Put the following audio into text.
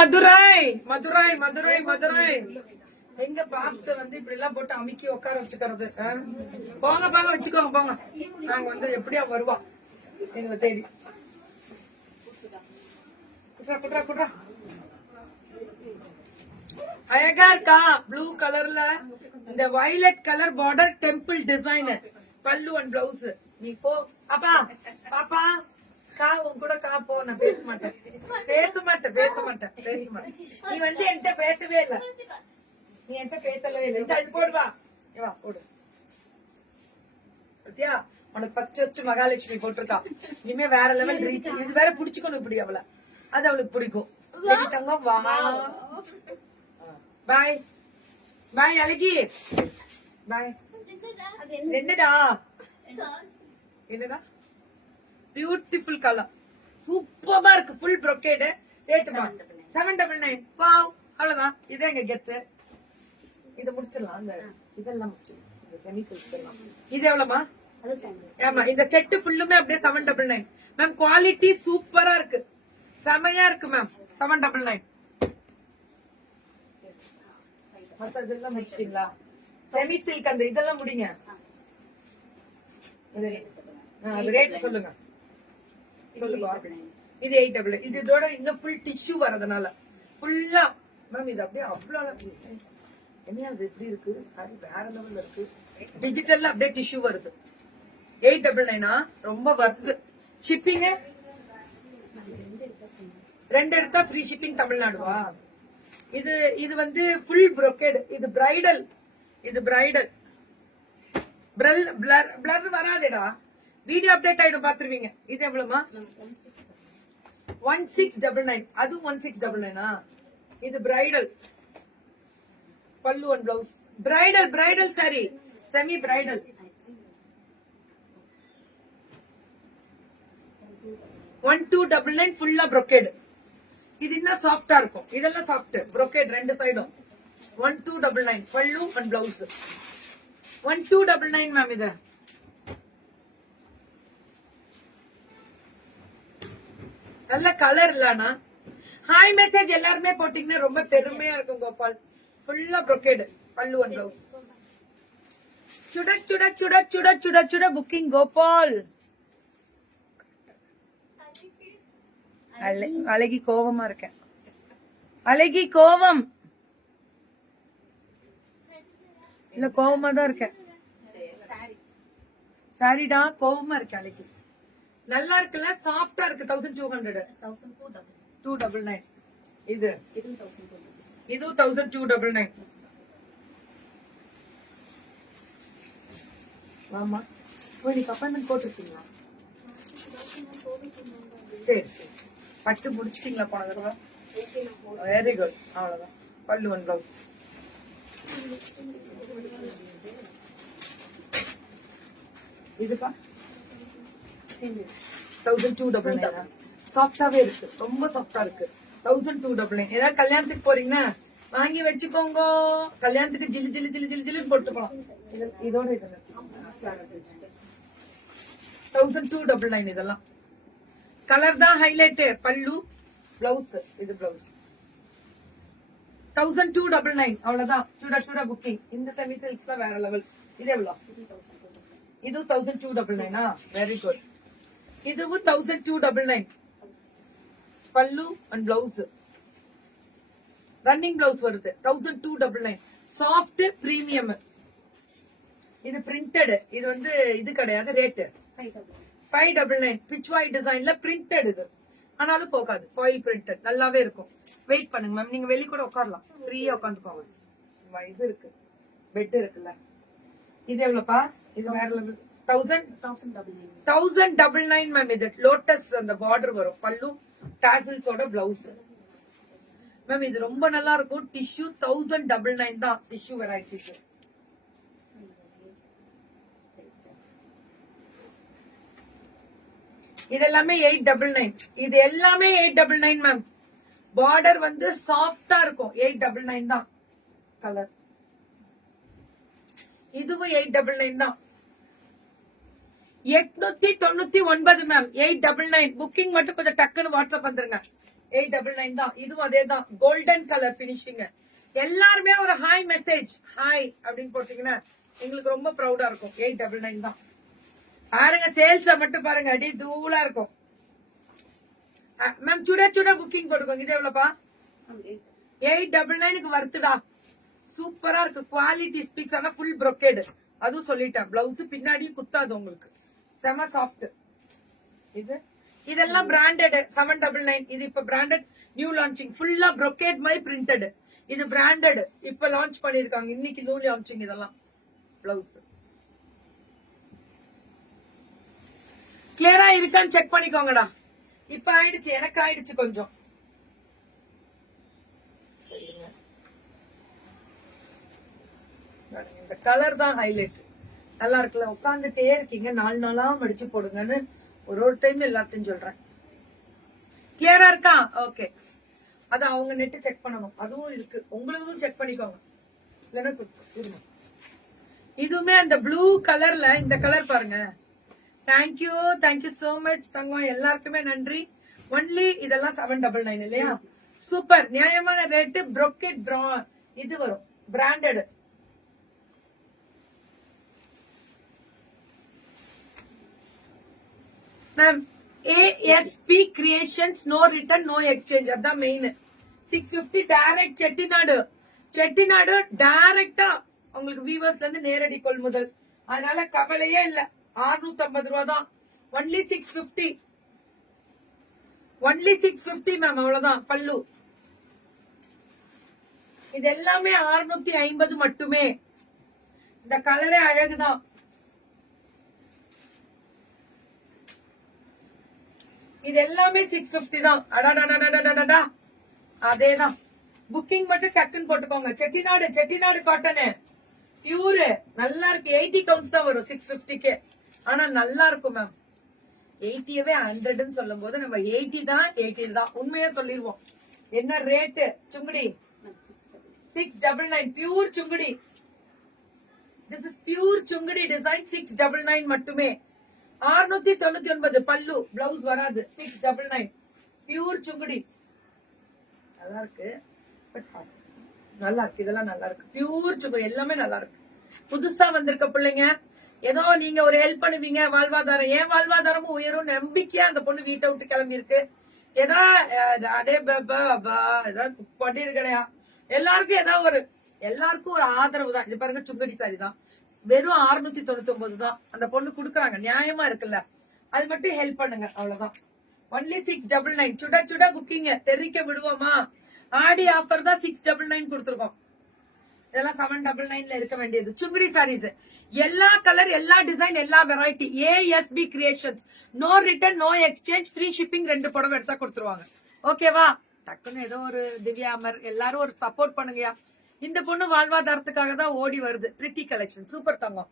மதுரை மதுரை மதுரை மதுரை எங்க பாப்ஸ் வந்து இப்படி எல்லாம் போட்டு அமுக்கி உட்கார வச்சுக்கிறது. போங்க போங்க வச்சுக்கோங்க போங்க. நாங்க வந்து எப்படியா வருவோம் எங்களை தேடி. குட்ரா குட்ரா குட்ரா அழகா இருக்கா ப்ளூ கலர்ல இந்த violet colour border temple design பல்லு அண்ட் பிளவுஸ். நீ போ பாப்பா பாப்பா கா உன் கூட கா போ. நான் பேச மாட்டேன் பேச மாட்டேன் பேச மாட்டேன் பேச மாட்டேன். நீ வந்து என்கிட்ட பேசவே இல்ல. நீ என்கிட்ட பேசவே இல்லை. இது போடுவா வா போடு. பத்தியா உனக்கு ஃபர்ஸ்ட் மகாலட்சுமி போட்டிருக்கா. இனிமே வேற லெவல் ரீச். இது வேற புடிச்சுக்கணும் இப்படி அவளை. அது அவளுக்கு பிடிக்கும். தங்கம் வா பாய் பாய் அழகி பாய். என்னடா என்னடா பியூட்டிஃபுல் கலர் சூப்பரா இருக்கு. Full brocade rate 799. வாவ் அவ்வளவுதான். இதே எங்க கெத்து. இதை முடிச்சிடலாம். அந்த இதெல்லாம் முடிச்சிடலாம். செமி சில்க் இது எவ்வளவுமா? ஆமா இந்த செட் ஃபுல்லுமே அப்படியே 799 மேம். குவாலிட்டி சூப்பரா இருக்கு. செமையா இருக்கு மேம். 799. மத்த இதெல்லாம் முடிச்சிட்டீங்களா? செமி சில்க் அந்த இதெல்லாம் முடிங்க. ரேட் சொல்லுங்க சொல்லுங்க. இது 899. இது இதோட இன்னும் ஃபுல் டிஷ்யூ வரதுனால ஃபுல்லா மேம் இது அப்படியே அவ்வளவு என்ன அது எப்படி இருக்கு. சாரி வேற லெவல்ல இருக்கு. டிஜிட்டல்ல அப்படியே டிஷ்யூ வருது. 899 ரொம்ப வர்ஸ்ட். ஷிப்பிங் 2 எடுத்தா ஃப்ரீ ஷிப்பிங் தமிழ்நாடுவா? இது இது வந்து ஃபுல் ப்ரொக்கேட். இது பிரைடல். இது பிரைடல் பிளர் வராதேடா. வீடியோ அப்டேட் ஆயிடும் பாத்துருவீங்க. இது எவ்வளவுமா? 1699. அது 1699. இது பிரைடல் பல்லு and blouse. Bridal bridal sorry semi bridal. 1299 ஃபுல்லா ப்ரொக்கேட். இது இன்னும் சாஃப்டா இருக்கும். இதெல்லாம் சாஃப்ட் ப்ரொக்கேட் ரெண்டு சைடும். 1299 பல்லு அண்ட் பிளவுஸ். 1299 மேம். இது நல்ல கலர் இல்லனா ஹாய் மெசேஜ் எல்லாருமே போட்டீங்கன்னா ரொம்ப பெருமையா இருக்கும் கோபால். ஃபுல்லா ப்ரொக்கேட் பல்லு அண்ட் பிளவுஸ். சுட சுட சுட சுட சுட சுட புக்கிங் கோபால். அழகி கோவமா இருக்கேன். அழகி கோவம் இல்ல கோவமா தான் இருக்கேன். சாரிடா கோவமா இருக்கேன். அழகி நல்லா இருக்குல்ல சாஃப்டா இருக்கு. 1200 299. இது இது 1299. ஆமா நீங்க அப்பாயின்மெண்ட் போட்டிருக்கீங்களா? சரி சரி பட்டு முடிச்சிட்டீங்களா போன தடவை? Very good. அவ்வளவுதான் பல்லு அண்ட் பிளவுஸ். இதுப்பா 1299. சாஃப்டாவே இருக்கு. ரொம்ப சாஃப்டா இருக்கு. 1299. ஏதாவது கல்யாணத்துக்கு போறீங்கன்னா வாங்கி வச்சுக்கோங்க. கல்யாணத்துக்கு ஜிலு ஜிலு ஜிலு ஜிலு ஜிலு போட்டுக்கலாம். இதோட இது 1299. இதெல்லாம் கலர் தான் ஹைலைட். பல்லு பிளவுஸ். இது பிளவுஸ் 1299. அவ்வளவுதான். சுட சுட புக்கிங். இந்த செமி சில்க்ஸ் தான் வேற லெவல். இது எவ்வளவு? இது 1299. Very good. இதுவும் 1299 பல்லு அண்ட் பிளவுஸ். ரன்னிங் பிளவுஸ் வருது. 1299 சாஃப்ட் பிரீமியம். இது பிரிண்டட். இது வந்து இது கிடையாது. ரேட் 599 பிச்வாய் டிசைன்ல பிரிண்டட். இது ஆனாலும் போகாது. ஃபாயில் பிரிண்டட் நல்லாவே இருக்கும். வெயிட் பண்ணுங்க மேம். நீங்க வெளிய கூட உட்காரலாம். ஃப்ரீயா உட்காந்துக்கோங்க. இது இருக்கு பெட் இருக்குல்ல. இது எவ்வளவுப்பா? இது வேற 1099 மேம். இது லோட்டஸ் அந்த பார்டர் வரும். பல்லு டாசல்ஸோட பிளவுஸ் மேம். இது ரொம்ப நல்லா இருக்கும். டிஷ்யூ 1099 தான். Tissue varieties. இது எல்லாமே 899. இது எல்லாமே 899 மேம். பார்டர் வந்து சாஃப்டா இருக்கும். 899 தான் கலர். இதுவும் 899 தான். 899 மேம். 899 புக்கிங் மட்டும் கொஞ்சம் டக்குன்னு வாட்ஸ்அப் வந்துருங்க. 899 தான். இதுவும் அதே தான், கோல்டன் கலர் பினிஷிங். எல்லாருமே ஒரு ஹாய் மெசேஜ், ஹாய் அப்படின்னு போட்டீங்கன்னா எங்களுக்கு ரொம்ப ப்ரௌடா இருக்கும். 899 தான். பாருங்க சேல்ஸ மட்டும் பாருங்க, அடி தூளா இருக்கும். மேம் சுட சுட புக்கிங் போட்டுக்கோங்க. இது எவ்வளவுப்பா? 899க்கு வருத்துடா. சூப்பரா இருக்கு, குவாலிட்டி ஸ்பீக்ஸ். ஆனா ஃபுல் brocade. அதுவும் சொல்லிட்டேன், பிளவுஸ் பின்னாடியும் குத்தாது உங்களுக்கு, செம சாஃப்ட். இதெல்லாம் பிராண்டட் 799. இது இப்ப பிராண்டட் நியூ லான்ச்சிங், ஃபுல்லா brocade மாதிரி பிரிண்டட். இது பிராண்டட் இப்ப லான்ச் பண்ணிருக்காங்க, இன்னைக்கு நியூ லான்ச்சிங். இதெல்லாம் பிளவுஸ் கிளியரா இருக்கான்னு செக் பண்ணிக்கோங்கடா. இப்ப ஆயிடுச்சு, எனக்கு ஆயிடுச்சு கொஞ்சம். இந்த கலர் தான் ஹைலைட். நல்லா இருக்குல்ல, உட்காந்துட்டே இருக்கீங்க, 4 நாளா மடிச்சு போடுங்கன்னு ஒரு டைம் எல்லாத்தையும் சொல்றேன். கிளியரா இருக்கா? ஓகே. அது அவங்க நெட் செக் பண்ணணும், அதுவும் இருக்கு, உங்களுக்கும் செக் பண்ணிக்கோங்க. இல்லன்னா சுத்தம். இதுவுமே அந்த ப்ளூ கலர்ல இந்த கலர் பாருங்க. தேங்க்யூ, தேங்க்யூ சோ மச் தங்கம், எல்லாருக்குமே நன்றி. ஒன்லி இதெல்லாம் 799 இல்லையா? சூப்பர், நியாயமான ரேட்டு. brocade இது வரும், branded. Ma'am ASP creations, no return no exchange, அதான் மெயின். 650 டைரக்ட் செட்டிநாடு. செட்டிநாடு டைரக்டா உங்களுக்கு வீவர்ஸ்ல இருந்து நேரடி கொள்முதல், அதனால கவலையே இல்ல. 650 ரூபா தான். ஒன்லி 650, ஒன்லி 650 மேம், அவ்வளவுதான் பல்லு. இது எல்லாமே 650 மட்டுமே. இந்த கலரே அழகுதான். இது எல்லாமே 650 தான். அடாடாடாடாடாடா, அதேதான். புக்கிங் மட்டும் டக்குன்னு போட்டுக்கோங்க. செட்டிநாடு, செட்டிநாடு காட்டனு பியூர், நல்லா இருக்கு. 80 கவுண்ட்ஸ் தான் வரும் 650க்கு, ஆனா நல்லா இருக்கும் மேம். 80வே 100ன்னு சொல்லும் போது நம்ம 80 தான், 80 தான் உண்மையா சொல்லிருவோம். என்ன rate Sungudi? 699 pure Sungudi. This is pure Sungudi design. 699 மட்டுமே. 699 பல்லு, பிளவுஸ் வராது. 699 பியூர் சுங்குடி. நல்லா இருக்கு, நல்லா இருக்கு, இதெல்லாம் நல்லா இருக்கு. பியூர் சுங்குடி எல்லாமே நல்லா இருக்கு. புதுசா வந்திருக்க பிள்ளைங்க, ஏதோ நீங்க ஒரு ஹெல்ப் பண்ணுவீங்க, வாழ்வாதாரம், ஏன் வாழ்வாதாரமும் உயரும் நம்பிக்கையா அந்த பொண்ணு வீட்டை விட்டு கிளம்பி இருக்கு. ஏதாவது பண்ணிரு கிடையா, எல்லாருக்கும் ஒரு ஆதரவு தான். இது பாருங்க, சுங்கடி சாரி தான், வெறும் 699 தான் அந்த பொண்ணு குடுக்கறாங்க. நியாயமா இருக்குல்ல, அது மட்டும் ஹெல்ப் பண்ணுங்க, அவ்வளவுதான். ஒன்லி 699. சுட சுட புக்கிங்க தெரிவிக்க விடுவோமா? ஆடி ஆஃபர் தான் 699 கொடுத்துருக்கோம். இதெல்லாம் 799ல இருக்க வேண்டியது. சுங்குடி சாரீஸ், எல்லா கலர், எல்லா டிசைன், எல்லா variety. ASB creations, no return no exchange, free shipping. 2 புடவை எடுத்தா கொடுத்துருவாங்க. ஓகேவா? டக்குன்னு ஏதோ ஒரு திவ்யா அமர், எல்லாரும் ஒரு சப்போர்ட் பண்ணுங்கயா. இந்த பொண்ணு வாழ்வாதாரத்துக்காக தான் ஓடி வருது. பிரிட்டி கலெக்ஷன், சூப்பர் தங்கம்.